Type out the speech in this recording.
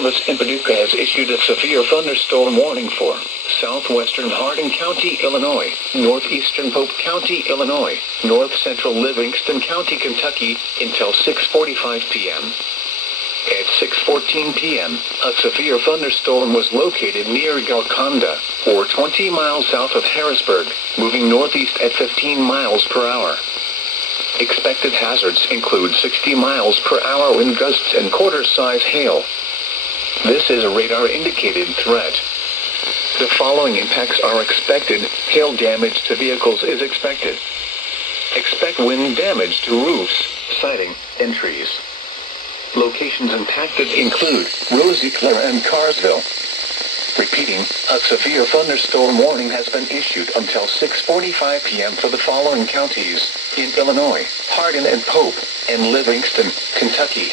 Service in Paducah has issued a severe thunderstorm warning for southwestern Hardin County, Illinois, northeastern Pope County, Illinois, north-central Livingston County, Kentucky, until 6:45 p.m. At 6:14 p.m., a severe thunderstorm was located near Golconda, or 20 miles south of Harrisburg, moving northeast at 15 miles per hour. Expected hazards include 60 miles per hour wind gusts and quarter-size hail. This is a radar-indicated threat. The following impacts are expected. Hail damage to vehicles is expected. Expect wind damage to roofs, siding, and trees. Locations impacted include Rosicler and Carsville. Repeating, a severe thunderstorm warning has been issued until 6:45 p.m. for the following counties in Illinois: Hardin and Pope, and Livingston, Kentucky.